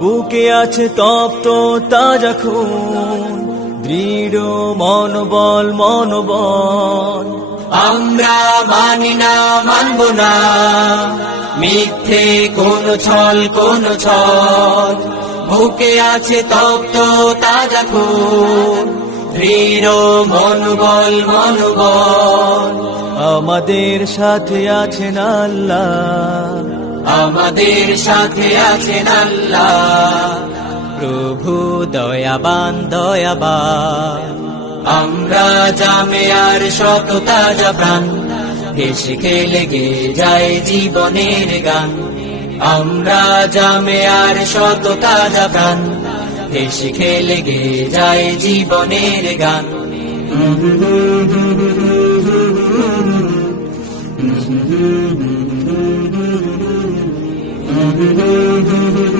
বুকে আছে তপ্ত তাজা খুন দৃঢ় মনোবল মনোবল। আমরা মানি না মানব না মিথ্যে কোন ছল কোন ছল বুকে আছে তপ্ত তাজা খুন দৃঢ় মনোবল মনোবল। আমাদের সাথে আছেন আল্লাহ। আমাদের সাথে আছেন আল্লাহ। প্রভু দয়াবান দয়াবান। আমরা জামে আর শত তাজা প্রাণ হেসে খেলে গে যায় জীবনের গান। আমরা জামে আর শত তাজা প্রাণ হেসে খেলে গে যায় জীবনের গান। La